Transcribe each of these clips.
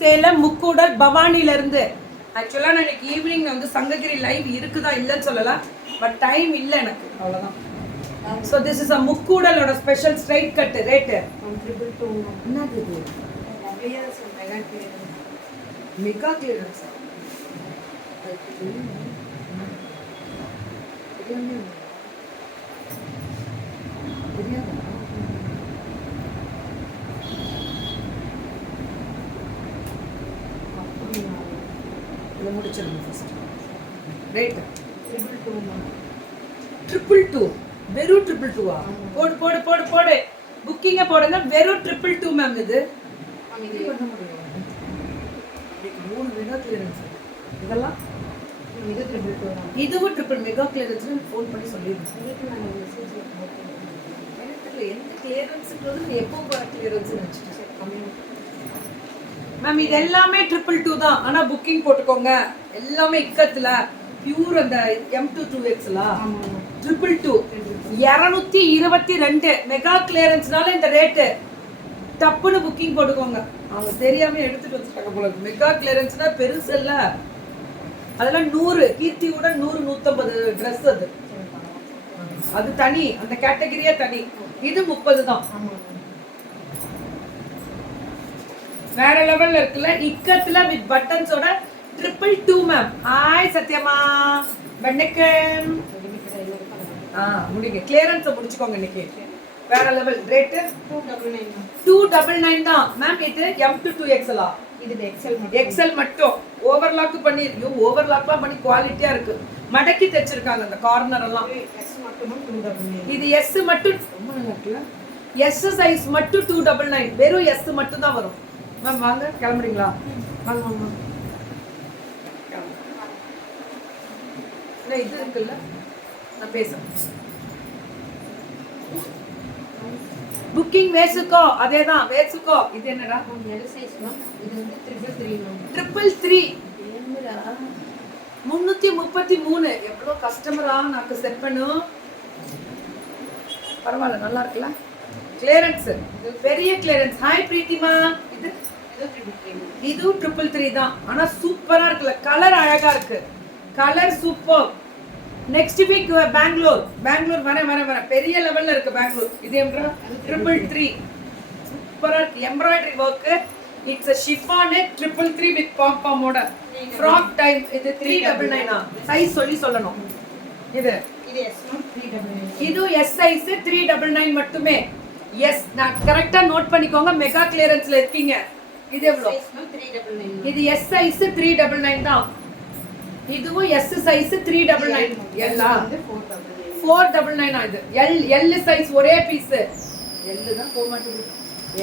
சேலம் முக்கூடல் பவானில இருந்து ஆக்சுவலா நான் இன்னைக்கு ஈவினிங் வந்து சங்ககிரி லைவ் இருக்குதா இல்லைன்னு சொல்லலாம், பட் டைம் இல்லை எனக்கு, அவ்வளோதான். ஸோ திஸ் இஸ் அ முக்கூடலோட ஸ்பெஷல் ஸ்ட்ரைட் கட் ரேட்டு என்னது இது? Mega clearance. இதை முடிச்சிருங்க ஃபர்ஸ்ட். ரேட் 222. வெறும் 222. போடு போடு போடு போடு, புக்கிங்க போடுங்க. வெறும் 222 மேம். இது மூணு மெகா கிளியரன்ஸ். இதெல்லாம் இதுவும் ட்ரிபிள் மெகா கிளியரன்ஸ். ஃபோன் பண்ணி சொல்லிடுங்க. எனக்கு எந்த கிளியரன்ஸுன்றது எப்பவும் வர கிளியரன்ஸ் நினச்சிட்டேன் மேம். இது எல்லாமே 222 தான். ஆனா புக்கிங் போட்டுக்கோங்க. எல்லாமே இக்கத்துல பியூர் அந்த M22Xல 222 222 மெகா கிளியரன்ஸ்னால இந்த ரேட்டு. டப்புன்னு புக்கிங் போட்டுக்கோங்க. அவங்க தெரியாம எடுத்துட்டு வந்துட்டாங்க போல. மெகா கிளியரன்ஸ்னா பெருசு இல்ல, அதெல்லாம் 100 கீர்த்தியோட 100 150 ட்ரெஸ். அது தனி, அந்த கேட்டகரியே தனி. இது 30 தான். வேற லெவல்ல இருக்குல்ல. இக்கத்துல வித் பட்டன்ஸோட 222 மேம். ஹாய் சத்யமா, வணக்கம். முடிங்க. கிளியரன்ஸ் முடிச்சுக்கோங்க இன்னைக்கு. வேற லெவல் ரேட் 299 தான் மேம். இது M22XL. இது எக்ஸல் மட்டும். ஓவர்லாக் பண்ணி, ஓவர்லாக்லாம் பண்ணி குவாலிட்டியா இருக்கு. மடக்கி தைச்சிருக்காங்க அந்த கார்னர் எல்லாம். இது S மட்டும் ரொம்ப நல்லா இருக்குல்ல. S சைஸ் மட்டும் 299. வெறும் S மட்டும் தான் வரும் மேம். வாங்க, கிளம்புறீங்களா? வாங்க வாங்க. இது இருக்குல்ல, நான் பேசுறேன். புக்கிங் வேசுக்கோ, அதேதான் வேசுக்கோ. இது என்னடா? இது வந்து 333. 333. எவ்வளோ கஸ்டமரா நாக்கு செட் பண்ணும். பரவாயில்ல, நல்லா இருக்குல்ல. கிளியரன்ஸ், பெரிய கிளியரன்ஸ். ஹாய் பிரீத்திமா. இது 333 தான். ஆனா சூப்பரா இருக்குல்ல. கலர் அழகா இருக்கு. Colour super. Next week Bengaluru வர பெரிய லெவல்ல இருக்கு பெங்களூர். இது எம்ப்ரா 333 சூப்பரா இருக்கு. Embroidery work. It's a chiffon 333 with pom-pomோட ஃப்ராக் டைப். இது 399. சைஸ் சொல்லணும். இது S 399. இது S சைஸ் 399 மட்டுமே. எஸ், நான் கரெக்டா நோட் பண்ணிக்கோங்க. மெகா கிளியரன்ஸ்ல இருக்கீங்க. இது எவ்வளவு? 399. இது S சைஸ் 399 தான். இதுவும் S சைஸ் 399. எல்லாம் 499. இது L சைஸ் ஒரே பீஸ். L தான் போக மாட்டேங்குது.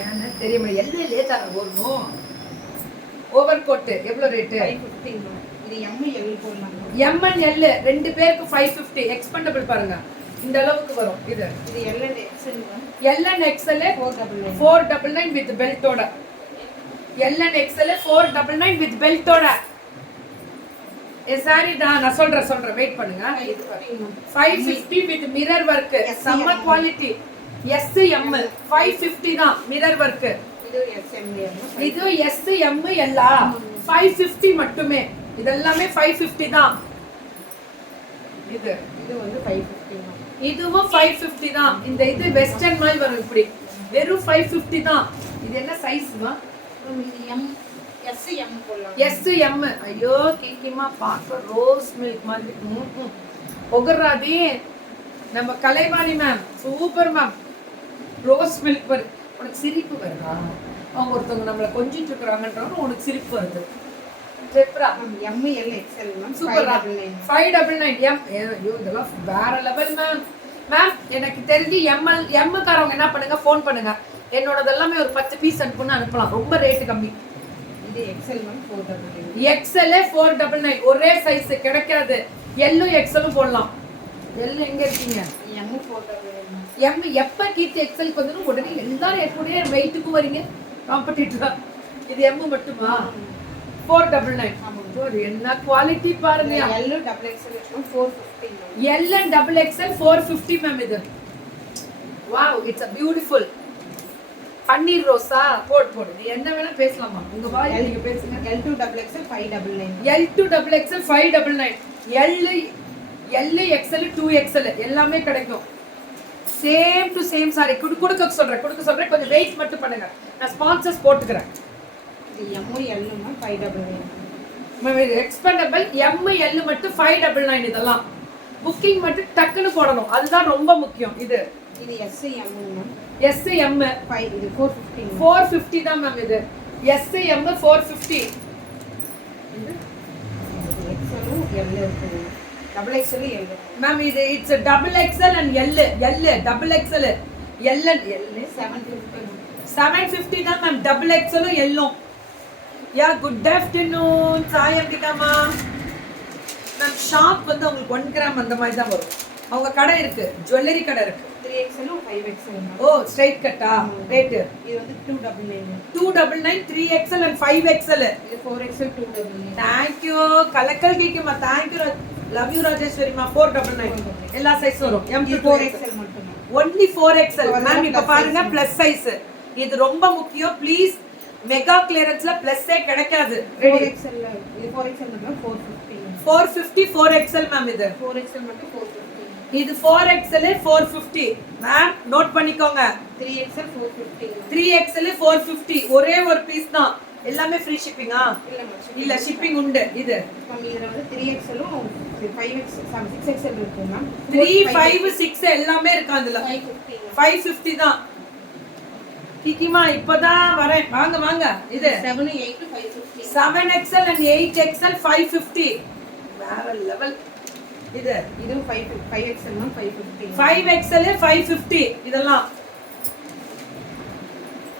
ஏன்னா தெரியுமா? L லேட்டா வரணும். ஓவர் கோட் எவ்வளவு ரேட்? 550. இது M L போடலாம். M and L ரெண்டு பேருக்கு 550. எக்ஸ்பெண்டபிள் பாருங்க. இந்த அளவுக்கு வரும். இது L and XL 499 வித் பெல்ட்டோட. L and XL 499 வித் பெல்ட்டோட. சாரி நான் சொல்றேன் வெயிட் பண்ணுங்க. 550 வித் மிரர் வர்க். செம்ம குவாலிட்டி. S M 550 தான் மிரர் வர்க். இது S M L 550 மட்டுமே. இதெல்லாமே 550 தான். இது வந்து 550 தான். இதுவும் 550 தான். இந்த இது வெஸ்டர்ன் மாதிரி வரும். இப்படி வெறும் 550 தான். இது என்ன சைஸ்மா? S M போடலாம். S M. ஐயோ கேக்கிமா பாக்க ரோஸ் மில்க் மாதிரி. ஒகராதி நம்ம Kalaivani ma'am super ma'am. Rose milk வரு. உனக்கு சிரிப்பு வருதா? அவங்க ஒருத்தவங்க நம்மள கொஞ்சிட்டு இருக்காங்கன்றவங்க உனக்கு சிரிப்பு வருது. செப்ரா M L XL ma'am. Super 599 M. ஐயோ இதெல்லாம் வேற லெவல் மேம். மேம் எனக்கு தெரிஞ்சு M காரவங்க என்ன பண்ணுங்க, ஃபோன் பண்ணுங்க. என்னோடது எல்லாமே ஒரு 10 பீஸ் அனுப்புன்னு அனுப்பலாம். ரொம்ப ரேட் கம்மி. இது XL மேம் 499. XL 499. ஒரே சைஸ் கிடைக்காது. L XL போடலாம். L எங்க இருக்கீங்க? M 499. M எப்ப கீட் XL வந்துரும் உடனே எல்லாரும் எப்படியே வெயிட்டுக்கு வரீங்க காம்படிட்டரா. இது M மட்டுமா? 499. ஆமா. என்ன குவாலிட்டி பாருங்க. L double XL 450. L and double XL 450 ma'am. இது வாவ், இட்ஸ் a beautiful. பன்னீர் ரோஸா போடு நீ என்ன வேணா பேசலாமா உங்க வாய் நீங்க பேசுங்க. L2 XXL 599. L2 XXL 599. L XL 2XL எல்லாமே கிடைக்கும். சேம் டு சேம் சாரி கொடுக்க சொல்றேன் கொஞ்சம் வெயிட் மட்டும் பண்ணுங்க. நான் ஸ்பான்சர்ஸ் போட்டுக்கிறேன். இது M L 599. Expendable M L மட்டும் 599. இதெல்லாம் புக்கிங் மட்டும் டக்குன்னு போடணும், அதுதான் ரொம்ப முக்கியம். இது S M S M 5 இது 450. 450 தான் மேம். இது S M 450. இது XL L இருக்கு. டபுள் XL L மேம் இது it's double XL and L double XL L 750 தான் மேம். டபுள் XL எல்லும். யா குட் ஆஃப்டர்நூன் சாய் அம்பிகாமா மேம். ஷாப் வந்து உங்களுக்கு 1 கிராம் அந்த மாதிரி தான் வரும். அவங்க கடை இருக்கு, ஜுவல்லரி கடை இருக்கு. 3XL 5XL. ஓ ஸ்ட்ரைட் கட்டா ரேட் இது வந்து 299. 299 3XL and 5XL. இது 4XL 299. थैंक यू கலக்கல் கேக்குமா. थैंक यू லவ் யூ ராஜேஸ்வரிமா. 499 எல்லா சைஸ் வரும். M to 4XL மட்டும் தான். only 4XL ma'am. இப்ப பாருங்க பிளஸ் சைஸ். இது ரொம்ப முக்கியம் ப்ளீஸ். மெகா கிளியரன்ஸ்ல பிளஸ்ஸே கிடைக்காது. 4XL இது 4XL மட்டும் 450. 450 4XL மேம். இது 4XL மட்டும் 450. இது 4XL 450 மேம். நோட் பண்ணிக்கோங்க. 3XL 450. 3XL 450 ஒரே ஒரு பீஸ் தான். எல்லாமே ஃப்ரீ ஷிப்பிங்கா? இல்ல ஷிப்பிங் உண்டு. இது மேம் இதுல வந்து 3XL 5XL 6XL இருக்கு மேம். 3 5 6 எல்லாமே இருக்கு அதுல. 550 தான். கிக்கிமா இப்பதான் வரேன். வாங்க. இது 7 8 550. 7XL and 8XL 550. வேற லெவல். இது 5XL மேம் 550. 5XL 550 இதெல்லாம்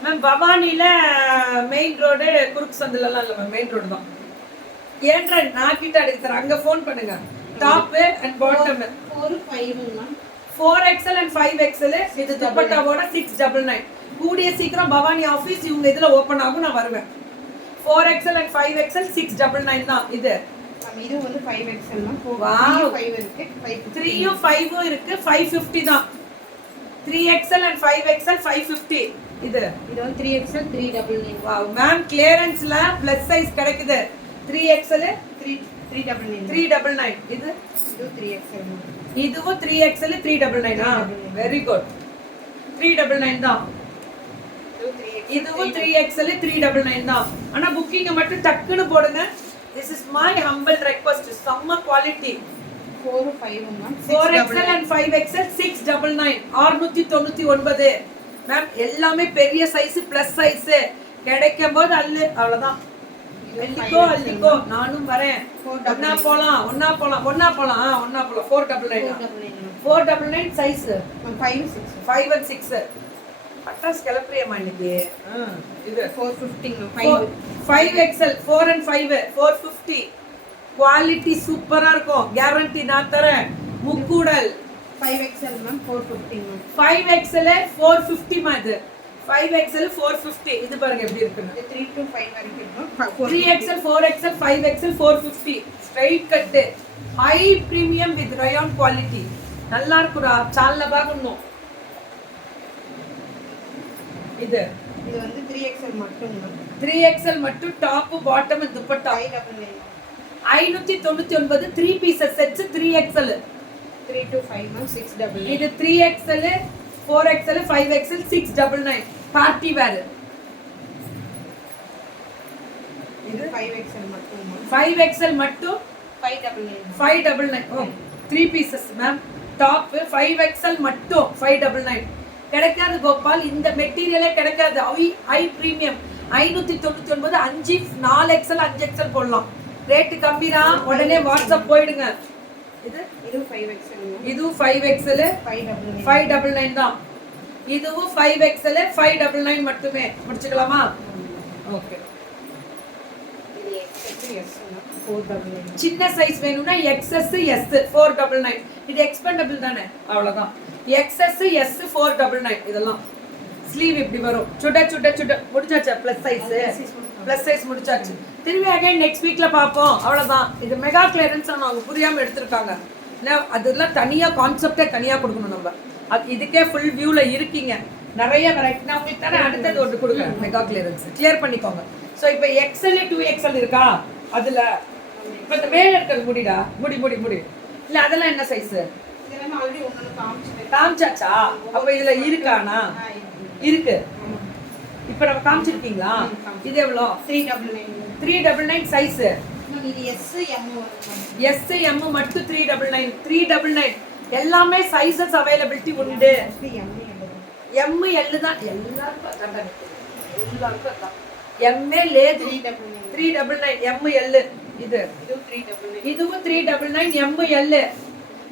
மேம். பவானில மெயின் ரோடு குறுக்கு சந்திலலாம் இல்ல மேம், மெயின் ரோடு தான். ஏன்டா நான் கிட்ட எடுத்து தரேன், அங்க ஃபோன் பண்ணுங்க. Top and bottom 4 5 ma'am. 4XL and 5XL. இது துப்பட்டாவோட 699. கூடிய சீக்கிரம் பவானி ஆபீஸ் இவங்க இதுல ஓபன் ஆகும், நான் வருவேன். 4XL and 5XL 699 தான். இது இது வந்து 5XL மேம். 5 இருக்கு. 3யும் 5ம் இருக்கு. 550 தான். 3XL and 5XL 550. இது வந்து 3XL 399. Wow ma'am. கிளியரன்ஸ்ல பிளஸ் சைஸ் கிடைக்குது. 3XL 399. 399. இது 3XL மேம். இதுவும் 3XL 399. Very good. 399 தான். இதுவும் 3XL 399 தான். ஆனா புக்கிங் மட்டும் டக்குன்னு போடுங்க. This is my humble request. செம்ம quality. 4 5 ma'am. 4XL and 5XL 699. 699 ma'am. எல்லாமே பெரிய சைஸ் பிளஸ் சைஸ் கிடைக்கும் போது அல்லு அவ்வளவுதான். அள்ளிக்கோ. நானும் வரேன். ஒண்ணா போலாம். 499. 499 சைஸ் 5 6 5 and 6. அட்ரஸ் கிளப்புறியம்மா இன்னைக்கு. இது 450 மேம். 5XL 4 and 5 450. குவாலிட்டி சூப்பரா இருக்கும். கேரண்டி நான் தரேன். Mukkudal 5XL ma'am 450 ma'am. 5XL 450 மா. இது 5XL 450. இது பாருங்க எப்படி இருக்குன்னு. 3 to 5 வரைக்கும் இருக்கும். 3XL 4XL 5XL 450. Straight cut high premium with rayon quality. நல்லா இருக்குடா. சால்ல பாக்கணும். இது வந்து 3XL மட்டும் மேம். 3XL மட்டும் top bottom dupatta 599. 3 pieces sets 3XL 3 to 5 ma'am 699. இது 3XL 4XL 5XL 699. Party wear. இது 5XL மட்டும் மேம். 5XL மட்டும் 599. ஓ 3 பீசஸ் மேம். டாப் 5XL மட்டும் 599 கிடைக்காது கோபால். இந்த மெட்டீரியலே கிடைக்காது. High premium 599. 5 4XL 5XL போடலாம். ரேட் கம்மிரா. உடனே வாட்ஸ்அப் போயிடுங்க. இது 5XL மேம். இதுவும் 5XL 599 தான். இதுவும் 5XL 599 மட்டுமே. முடிச்சுக்கலாமா? ஓகே. இது XS மேம் 499. சின்ன சைஸ் வேணும்னா XS S 499. இது எக்ஸ்பெண்டபிள் தானே, அவ்வளவுதான். XS S 499. இதெல்லாம் ஸ்லீவ் இப்படி வரும். சுட முடிச்சாச்சு. பிளஸ் சைஸ் முடிச்சாச்சு. திரும்பி அகைன் நெக்ஸ்ட் வீக்ல பார்ப்போம். அவ்வளவுதான். இது மெகா கிளியரன்ஸ் அவங்க புரியாம எடுத்திருக்காங்க. அதெல்லாம் தனியா கான்செப்டே தனியா கொடுக்கணும் நம்ம. இதுக்கே ஃபுல் வியூல இருக்கீங்க. நிறைய வெரைட்டி. நான் உங்களுக்கு தானே அடுத்தது ஒன்று கொடுக்குறேன் மெகா கிளியரன்ஸ். கிளியர் பண்ணிக்கோங்க. ஸோ இப்போ எக்ஸ்எல் 2XL இருக்கா அதில்? இப்போ இந்த மேலே இருக்கிறது முடிடா, முடி முடி முடி இல்லை அதெல்லாம் என்ன சைஸு? இதெல்லாம் ஆல்ரெடி ஒன்று காமிச்சாச்சா? அப்போ இதில் இருக்கானா? இருக்கு. இப்போ நம்ம காமிச்சிருக்கீங்களா? இது எவ்வளோ? 399. 399 சைஸு. இது எஸ் எம் எஸ் எம் மட்டும் 399. 399 எல்லாமே சைஸஸ் அவைலபிலிட்டி உண்டு. எம் எல் தான் எல்லாருக்கும் அதான். எல்லாருக்கும் அதான். எம்ஏ லேது 399 எம் எல். இது இதுவும் 399 M L.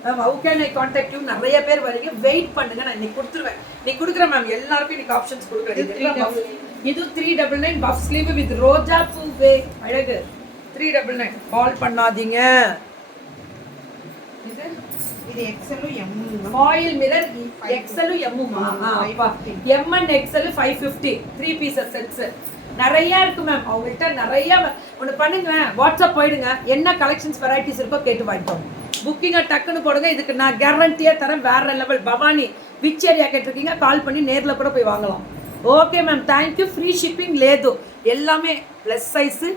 Ma'am how can I contact you? நிறைய பேர் வரீங்க, வெயிட் பண்ணுங்க, நான் இன்னைக்கு கொடுத்துருவேன். நீ கொடுக்குறேன் மேம், எல்லாருக்கும் இன்னைக்கு ஆப்ஷன்ஸ் கொடுக்குறேன். இது 399 பஃப் ஸ்லீவ் வித் ரோஜா பூவே அழகு. 399 கால் பண்ணாதீங்க. இது XL M foil mirror XL எம்மா அப்பா M and XL 550 3 pieces sets நிறைய இருக்கு மேம். அவங்கள்ட்ட நிறைய ஒன்று பண்ணுங்க, வாட்ஸ்அப் போயிடுங்க, என்ன கலெக்ஷன்ஸ் வெரைட்டிஸ் இருக்கோ கேட்டு வாங்கிக்கோங்க. புக்கிங்கை டக்குன்னு போடுங்க. இதுக்கு நான் கேரண்டியாக தரேன், வேற லெவல். பவானி விச் ஏரியா கேட்டிருக்கீங்க, கால் பண்ணி நேரில் கூட போய் வாங்கலாம். Okay ma'am, thank you. Free shipping லேது எல்லாமே ப்ளஸ் சைஸு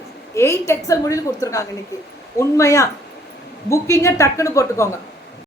8XL முடிவில் கொடுத்துருக்காங்க இன்னைக்கு. உண்மையாக புக்கிங்கை டக்குன்னு போட்டுக்கோங்க.